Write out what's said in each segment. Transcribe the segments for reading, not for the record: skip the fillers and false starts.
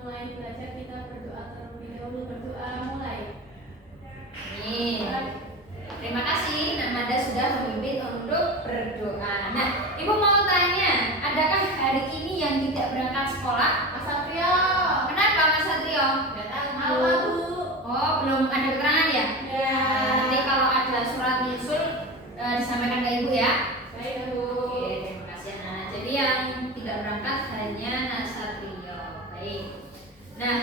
mulai belajar kita berdoa terlebih dahulu. Berdoa mulai. Nih, terima kasih Namada sudah memimpin untuk berdoa. Nah, Ibu mau tanya, adakah hari ini yang tidak berangkat sekolah? Mas Satrio. Kenapa Mas Satrio? Nggak tahu Bu. Oh, belum ada keterangan ya? Ya. Nanti kalau ada surat menyusul disampaikan ke Ibu ya. Baik Bu. Oke, terima kasih anak-anak. Jadi yang tidak berangkat hanya Nasatrio. Baik. Nah,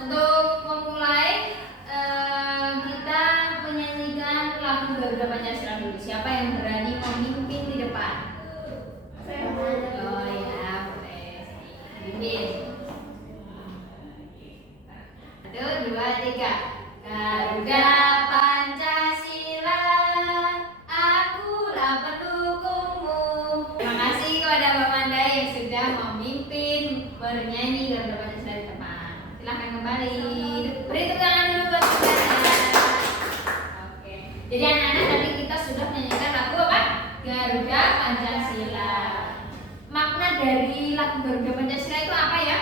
untuk memulai kita menyanyikan lagu Garuda Pancasila dulu. Siapa yang berani memimpin di depan? Saya Oh ya, boleh. Pimpin. 1, 2, 3. Garuda Pancasila, akulah pendukungmu. Terima kasih kepada Mbak Manda yang sudah memimpin bernyanyi Garuda Pancasila di depan. Silahkan kembali. Beri tepuk tangan dulu buat saudara. Oke. Jadi anak-anak tadi kita sudah menyanyikan lagu apa? Garuda Pancasila. Makna dari lagu Garuda Pancasila itu apa ya?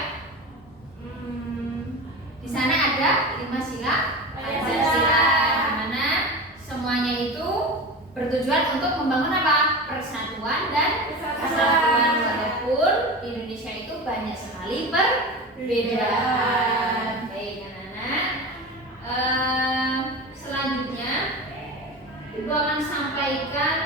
Di sana ada 5 sila Pancasila, di mana semuanya itu bertujuan untuk membangun apa? Persatuan dan kesatuan. Walaupun di Indonesia itu banyak sekali perbedaan. Baik anak-anak. Selanjutnya Ibu akan sampaikan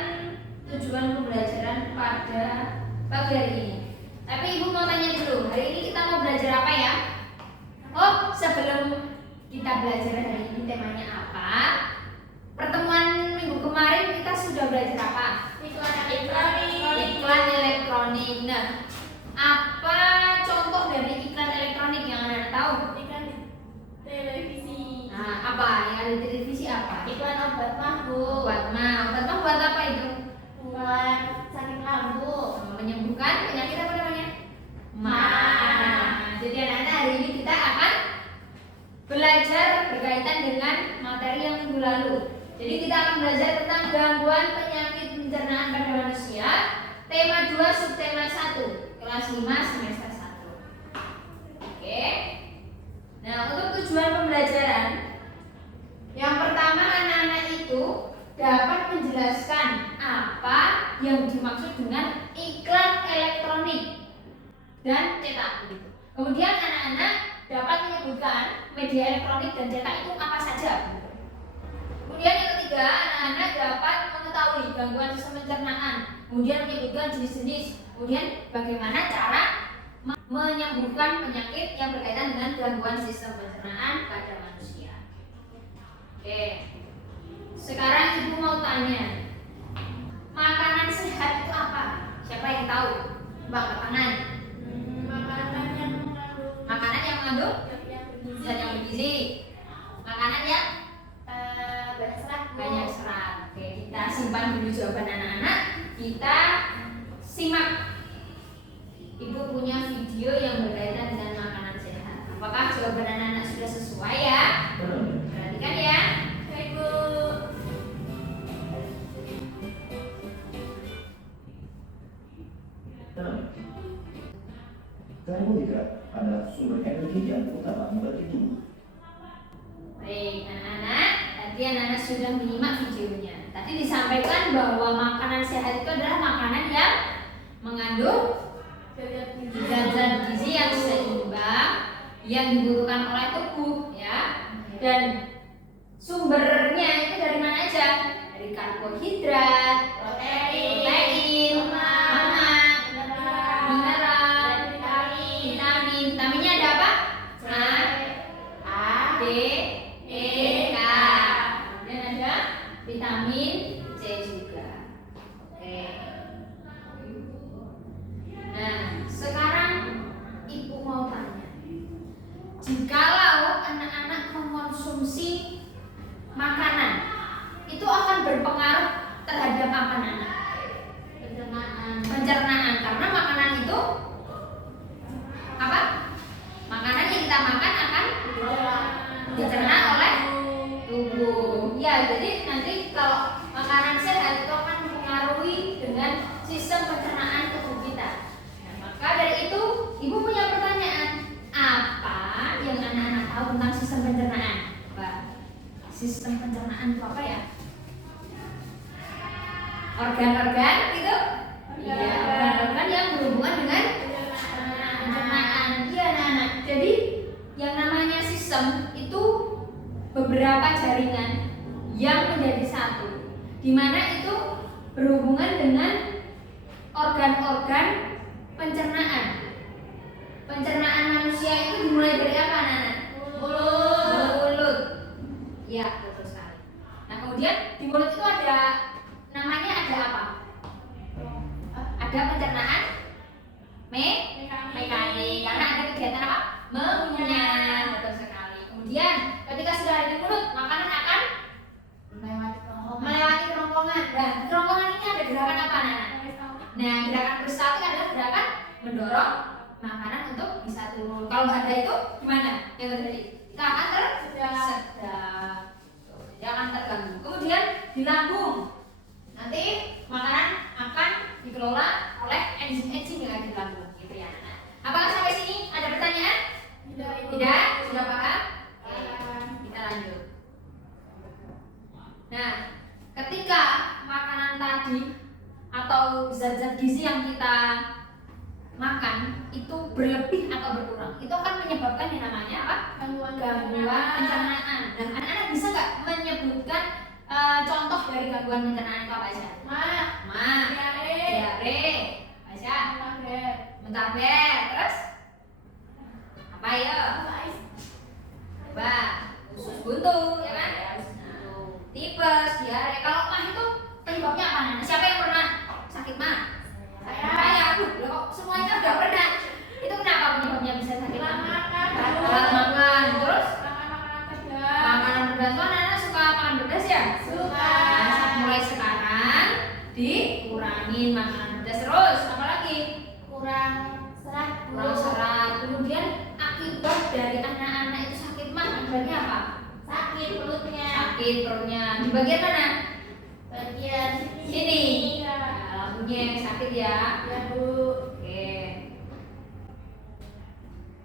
tujuan pembelajaran pada pagi hari ini. Tapi Ibu mau tanya dulu, hari ini kita mau belajar apa ya? Oh, sebelum kita belajar hari ini temanya apa? Pertemuan minggu kemarin kita sudah belajar apa? Iklan elektronik. Iklan elektronik. Nah, apa contoh dari iklan elektronik yang Anda tahu? Iklan di televisi. Nah, apa? Yang ada di televisi apa? Iklan obat mah Bu. Obat mah. Obat mah buat apa itu? Buat sakit lambung. Menyembuhkan penyakit apa namanya? Mah. Jadi anak-anak hari ini kita akan belajar berkaitan dengan materi yang minggu lalu. Jadi kita akan belajar tentang gangguan penyakit pencernaan pada manusia. Tema 2 subtema 1 kelas 5 semester 1. Oke. Nah, untuk tujuan pembelajaran yang pertama anak-anak itu dapat menjelaskan apa yang dimaksud dengan iklan elektronik dan cetak. Kemudian anak-anak dapat menyebutkan media elektronik dan cetak itu apa saja. Kemudian yang ketiga, anak-anak dapat mengetahui gangguan sistem pencernaan, kemudian menyebutkan jenis-jenis, kemudian bagaimana cara menyembuhkan penyakit yang berkaitan dengan gangguan sistem pencernaan pada manusia. Oke. Sekarang Ibu mau tanya, makanan sehat itu apa? Siapa yang tahu? Mbak tangan. Makanan yang mengandung zat yang bergizi. Makanan yang banyak serat. Oke, kita simpan dulu jawaban anak-anak. Kita simak. Ibu punya video yang berkaitan dengan makanan sehat. Apakah jawaban anak-anak sudah sesuai ya? Perhatikan ya. Baik Bu. Karbohidrat adalah sumber energi yang utama bagi tubuh. Baik, anak-anak, tadi anak-anak sudah menyimak videonya. Tadi disampaikan bahwa makanan sehat itu adalah makanan yang mengandung zat-zat gizi yang seimbang yang dibutuhkan oleh tubuh, ya. Dan sumbernya itu dari mana aja? Dari karbohidrat, protein, lemak, mineral, vitamin. Vitaminnya ada apa? A, D, E, K. Kemudian ada vitamin C juga. Oke. Nah, sekarang Ibu mau tanya, jikalau anak-anak mengkonsumsi makanan, itu akan berpengaruh terhadap apa anak? Pencernaan. Karena makanan itu apa? Makanan yang kita makan akan dicerna oleh tubuh. Ya, jadi nanti kalau makanan sehat itu akan mempengaruhi dengan sistem pencernaan tubuh kita. Nah, maka dari itu Ibu punya pertanyaan, apa sistem pencernaan itu apa ya? Organ-organ gitu? Iya, organ-organ yang berhubungan dengan pencernaan. Iya, anak-anak. Jadi yang namanya sistem itu beberapa jaringan yang menjadi satu, di mana itu berhubungan dengan organ-organ pencernaan. Pencernaan manusia itu dimulai dari apa, anak-anak? Mulut. Ya, betul sekali. Nah, kemudian di mulut itu ada namanya ada apa? Ada pencernaan mekanik, karena ada kegiatan apa? Mengunyah. Betul sekali. Kemudian ketika sudah ada di mulut, makanan akan melewati kerongkongan. Dan kerongkongan ini ada gerakan apa, anak-anak? Nah, gerakan peristaltik adalah gerakan mendorong makanan untuk bisa turun. Kalau nggak ada itu gimana yang terjadi? Kita akan tersedak, tidak akan terganggu. Kemudian di lambung, nanti makanan akan dikelola oleh enzim-enzim yang ada di lambung, gitu ya, anak. Apakah sampai sini ada pertanyaan? Tidak? Sudah paham? Kita lanjut. Nah, ketika makanan tadi atau zat-zat gizi yang kita makan itu berlebih atau berkurang, itu akan menyebabkan yang namanya apa? Gangguan pencernaan. Dan anak-anak bisa nggak menyebutkan contoh dari gangguan pencernaan itu apa aja? Diare, baca, mentabek, terus apa ya? Coba, usus buntu, ya kan? Tipes, diare. Kalau mah itu penyebabnya apa? Siapa yang pernah sakit mah? Saya. Kok semuanya udah pernah? Itu kenapa penyebabnya bisa sakit? Telat makan. Terus? Makanan pedas. Anak suka makan pedas ya? Suka. Nah, mulai sekarang dikurangin makanan pedas terus. Apalagi? Kurang serat. Kemudian akibat dari anak-anak itu sakit mah akibatnya apa? Sakit perutnya. Di bagian mana? Bagian sini. Lambungnya yang sakit ya. Ya, Bu. Oke.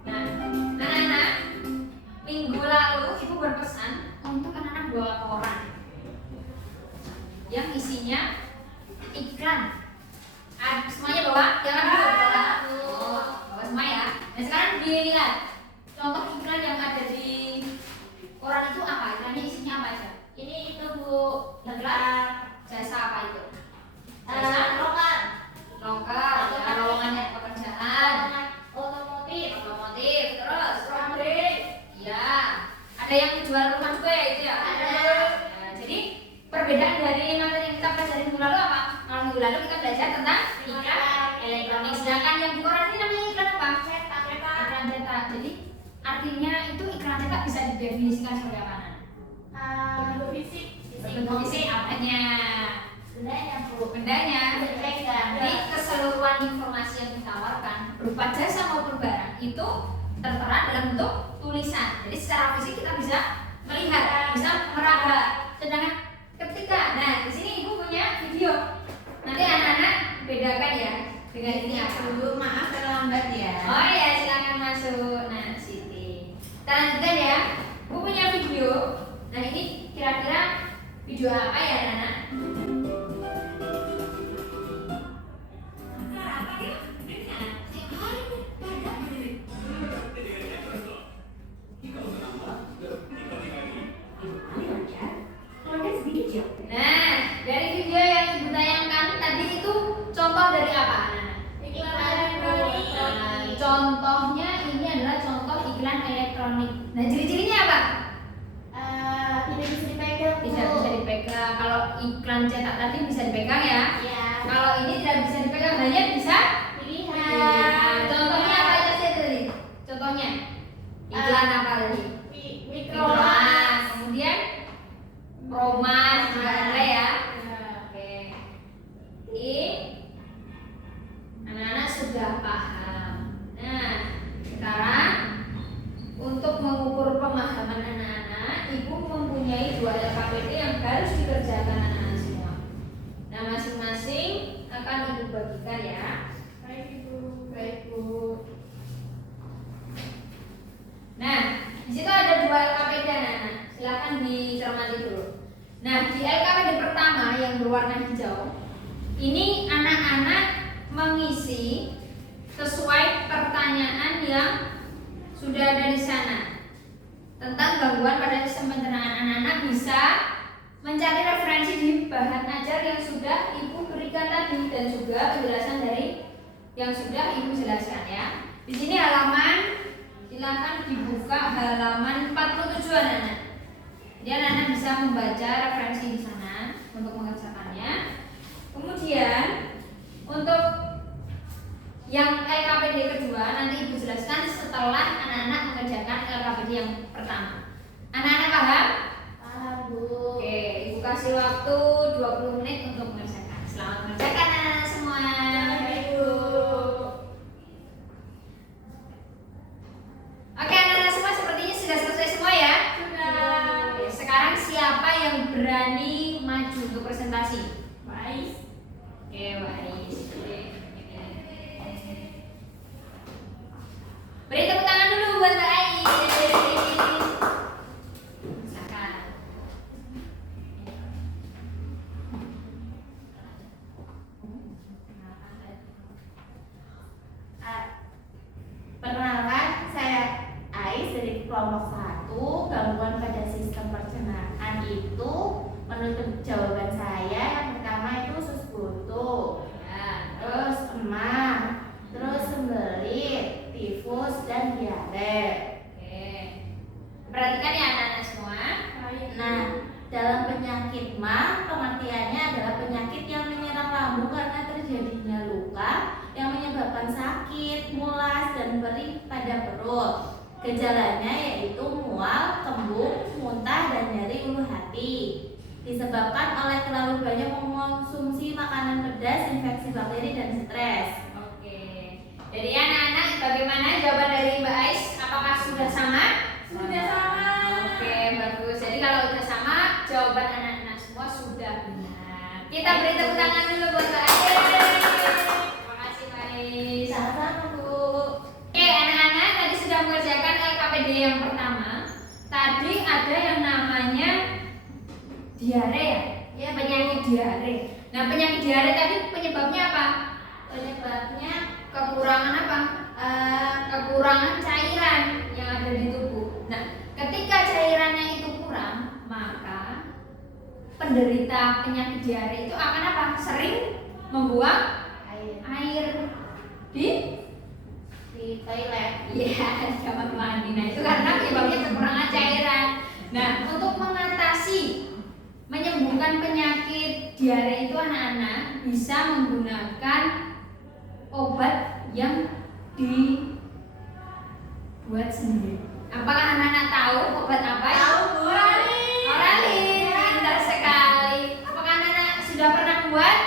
Nah, anak-anak, minggu lalu Ibu berpesan untuk anak-anak bawa koran yang isinya iklan. Semuanya bawa? Jangan bawa. Bawa semua ya. Nah, sekarang dilihat contoh iklan yang ada di koran itu apa? Iklannya isinya apa aja? Ini itu, Bu. Iklan jasa apa itu? Loker, lowongan pekerjaan, otomotif, terus ya, ada yang jual rumah juga ya itu ya? Ada. Ya, jadi perbedaan dari materi yang kita pelajari minggu lalu apa? Kalau minggu lalu kita belajar tentang iklan elektronik, sedangkan yang di koran ini namanya iklan apa? Iklan cetak. Jadi artinya itu iklan cetak bisa didefinisikan sebagai apa? Bentuk fisik apanya? Bendanya. Jadi keseluruhan informasi yang ditawarkan berupa jasa maupun barang itu tertera dalam bentuk tulisan. Jadi secara fisik kita bisa melihat, bisa meraba. Sedangkan ketika, nah di sini Ibu punya video. Nanti anak-anak bedakan ya dengan ini apa? Maaf terlambat ya. Oh ya, silakan masuk. Nah, Siti. Kita lanjutkan ya. Ibu punya video. Nah ini kira-kira video apa ya, anak-anak? Nah, dari video yang Ibu tayangkan tadi itu contoh dari apa, anak-anak? Iklan elektronik. Nah, contohnya ini adalah contoh iklan elektronik. Nah, ciri-cirinya apa? Tidak bisa dipegang. Tidak bisa dipegang. Kalau iklan cetak tadi bisa dipegang ya. Iya. Kalau ini tidak bisa dipegang, hanya bisa dilihat. Contohnya apa aja sih tadi? Contohnya iklan apa tadi? Mikromas. Kemudian Romas juga ada ya. Oke. Ini anak-anak sudah paham. Nah, sekarang untuk mengukur pemahaman anak-anak, Ibu mempunyai 2 LKPD yang harus dikerjakan anak-anak semua. Nah, masing-masing akan Ibu bagikan ya. Baik, Bu. Nah, di situ Nah, di LKPD pertama yang berwarna hijau, ini anak-anak mengisi sesuai pertanyaan yang sudah ada di sana tentang gangguan pada sistem pencernaan. Anak-anak bisa mencari referensi di bahan ajar yang sudah Ibu berikan tadi dan juga penjelasan dari yang sudah Ibu jelaskan ya. Di sini halaman, silakan dibuka halaman 47 anak-anak. Jadi anak-anak bisa membaca referensi di sana untuk mengerjakannya. Kemudian untuk yang LKPD kedua nanti Ibu jelaskan setelah anak-anak mengerjakan LKPD yang pertama. Anak-anak paham? Paham, Bu. Oke, Ibu kasih waktu 20 menit untuk mengerjakan. Selamat mengerjakan anak-anak semua. Ibu. Oke, anak-anak semua sepertinya sudah selesai semua ya? Sudah. Oke, sekarang siapa yang berani maju untuk presentasi? Baik. Oke, baik. Beri tepuk tangan dulu buat Mbak Ais. Silakan. Perkenalkan, saya Ais dari kelompok 1. Gangguan pada sistem pencernaan itu menurut jawaban saya yang pertama itu usus buntu, Ya. terus emah, terus sembelit, tifus dan diare. Oke. Perhatikan ya anak-anak semua. Baik. Nah, dalam penyakit mah pengertiannya adalah penyakit yang menyerang lambung karena terjadinya luka yang menyebabkan sakit, mulas, dan perih pada perut. Gejalanya yaitu mual, kembung, muntah, dan nyeri ulu hati. Disebabkan oleh terlalu banyak mengonsumsi makanan pedas, infeksi bakteri, dan stres. Oke. Jadi anak-anak bagaimana jawaban dari Mbak Ais? Apakah sudah sama? Sudah sama. Oke, bagus. Jadi kalau sudah sama, jawaban anak-anak semua sudah benar. Kita beri tepuk tangan dulu buat Mbak Ais. Terima kasih Mbak Ais. Sama-sama, Bu. Oke, anak-anak tadi sudah mengerjakan LKPD yang pertama. Tadi ada yang namanya diare ya? Ya, Penyakit diare. Nah, penyakit diare tadi penyebabnya apa? penyebabnya Kekurangan apa? Kekurangan cairan yang ada di tubuh. Nah, ketika cairannya itu kurang, maka penderita penyakit diare itu akan apa? Sering membuang air air di toilet. ya di kamar mandi. Nah, itu karena penyebabnya kekurangan cairan. Nah, untuk mengatasi menyembuhkan penyakit diare itu anak-anak bisa menggunakan obat yang dibuat sendiri. Apakah anak-anak tahu obat apa? Tahu, Bu. Oralin, pintar sekali. Apakah anak-anak sudah pernah membuat?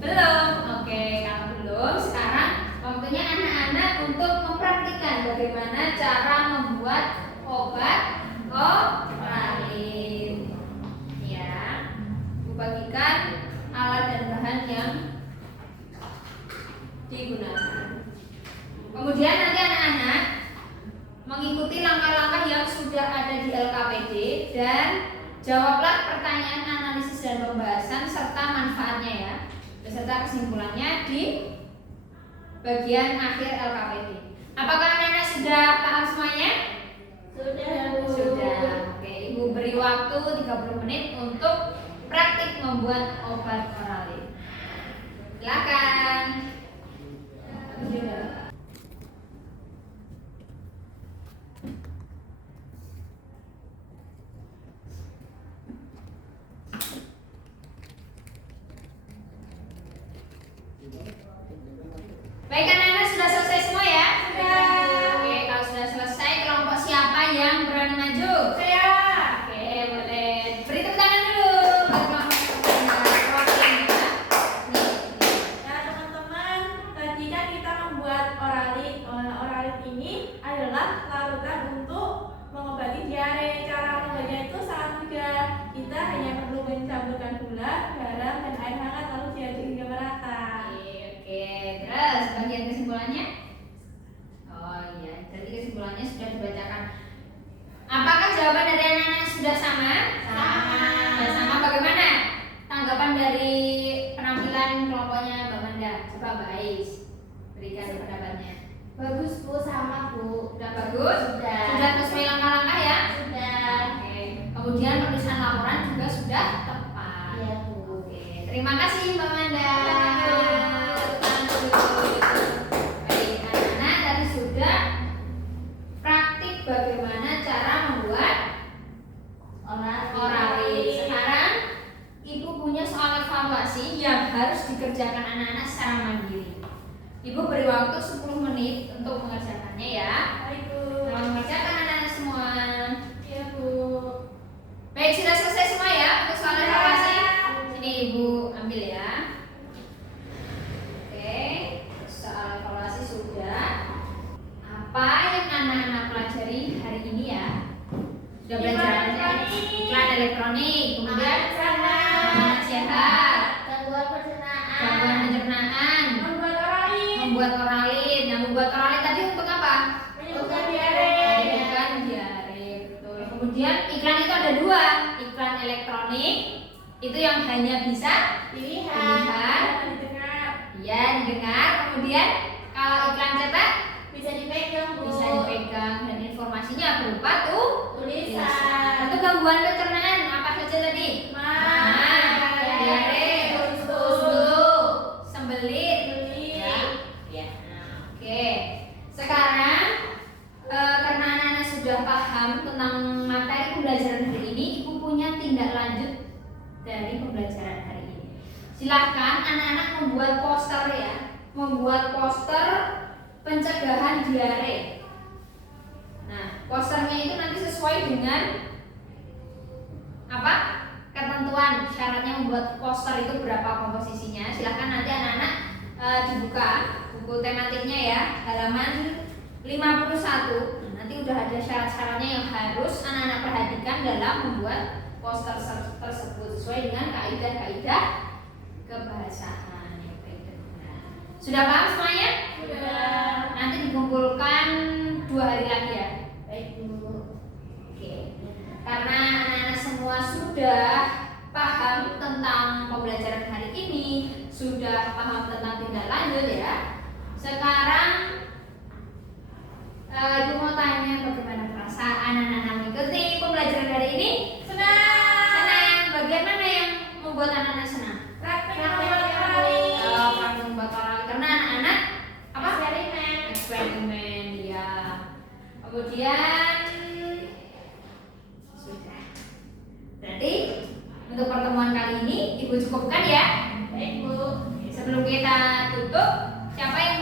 Belum. Oke, kalau belum, sekarang waktunya anak-anak untuk mempraktikkan bagaimana cara membuat obat oralin. Ya, Bu bagikan alat dan bahan yang digunakan. Kemudian nanti anak-anak mengikuti langkah-langkah yang sudah ada di LKPD dan jawablah pertanyaan analisis dan pembahasan serta manfaatnya ya, beserta kesimpulannya di bagian akhir LKPD. Apakah anak-anak sudah paham semuanya? Sudah, Bu. Sudah. Oke, Ibu beri waktu 30 menit untuk praktik membuat obat oralin. Silakan. Baik anak-anak sudah selesai semua ya? Sudah. Oke, kalau sudah selesai kelompok siapa yang berani maju? Saya. Oke, boleh. Beri tepuk tangan dulu buat kelompok yang perwakilan kita. Nih. Nah, teman-teman, tadi kan kita membuat oralin. Oralin ini adalah larutan untuk mengobati diare. Cara mengobatinya itu sangat mudah. Kita hanya perlu mencampurkan gula, garam, dan air hangat lalu diaduk hingga merata. Oke, terus bagian kesimpulannya? Oh iya, jadi kesimpulannya sudah dibacakan. Apakah jawaban dari anak-anak sudah sama? Sama. Bagaimana pendapatnya? Bagus Bu, sama Bu. Sudah bagus? Sudah sesuai langkah-langkah ya? Sudah. Oke. Kemudian penulisan laporan juga sudah tepat. Iya Bu. Oke. Terima kasih Mbak Manda. Baik, anak-anak tadi sudah praktik bagaimana cara membuat oralit. Sekarang Ibu punya soal evaluasi yang harus dikerjakan anak-anak secara mandiri. Ibu beri waktu 10 menit untuk mengerjakannya ya. Baik Bu. Selamat mengerjakan anak-anak semua. Iya Bu. Baik, sudah selesai semua ya untuk soal Sudah. evaluasi. Sini Ibu ambil ya. Oke, soal evaluasi sudah. Apa yang anak-anak pelajari hari ini ya? Sudah belajar apa aja? Iklan elektronik, kemudian makanan sehat, Gangguan pencernaan. gangguan pencernaan, Membuat oralit. membuat oralit. Nah, membuat oralit tadi untuk apa? Menyembuhkan diare. Menyembuhkan diare, betul. Kemudian iklan itu ada dua, iklan elektronik itu yang hanya bisa Dilihat. Dan didengar. ya didengar. Kemudian kalau iklan cetak Bisa dipegang Bu. bisa dipegang dan informasinya berupa Tulisan. Untuk gangguan pencernaan apa saja tadi? Diare, usus bulu, sembelit. Ya. Oke. Sekarang karena anak-anak sudah paham tentang materi pembelajaran hari ini, Ibu punya tindak lanjut dari pembelajaran hari ini. Silahkan anak-anak membuat poster ya, membuat poster pencegahan diare. Nah, posternya itu nanti sesuai dengan apa? Ketentuan syaratnya membuat poster itu berapa komposisinya. Silahkan nanti anak-anak dibuka buku tematiknya ya, halaman 51. Nah, nanti udah ada syarat-syaratnya yang harus anak-anak perhatikan dalam membuat poster tersebut sesuai dengan kaidah-kaidah kebahasaan. Sudah paham semuanya? Sudah. Nanti dikumpulkan 2 hari lagi ya. Baik Bu. Oke. Karena anak-anak semua sudah paham tentang pembelajaran hari ini, sudah paham tentang tindak lanjut ya. Sekarang Ibu mau tanya bagaimana perasaan anak-anak mengikuti pembelajaran hari ini? Senang. Senang. Bagaimana yang membuat anak-anak senang? Praktek Praktek membuat yang oralit. Praktek membuat oralit karena anak-anak apa? Eksperimen. Eksperimen ya. Kemudian sudah. Berarti untuk pertemuan kali ini Ibu cukupkan ya. Baik Bu. Sebelum kita tutup, siapa yang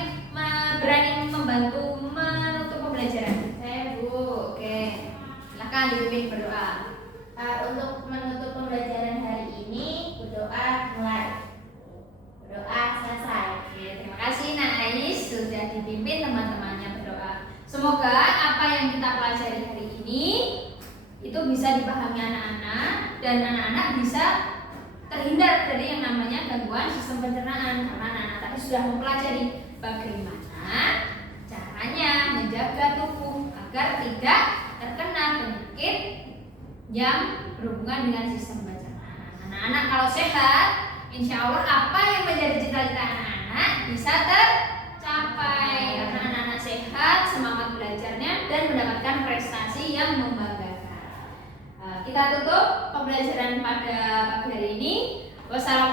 berani membantu menutup pembelajaran? Saya Bu. Oke, silakan dipimpin berdoa. Untuk menutup pembelajaran hari ini, berdoa mulai. Berdoa selesai. Oke, terima kasih Nak Ais sudah dipimpin teman-temannya berdoa. Semoga apa yang kita pelajari hari ini itu bisa dipahami anak-anak dan anak-anak bisa terhindar dari yang namanya gangguan sistem pencernaan karena anak-anak tadi sudah mempelajari bagaimana caranya menjaga tubuh agar tidak terkena penyakit yang berhubungan dengan sistem pencernaan. Anak-anak kalau sehat, insya Allah apa yang menjadi cita-cita anak-anak bisa tercapai karena anak-anak sehat, semangat belajarnya dan mendapatkan prestasi yang membanggakan. Kita tutup pembelajaran pada pagi hari ini. Wassalamualaikum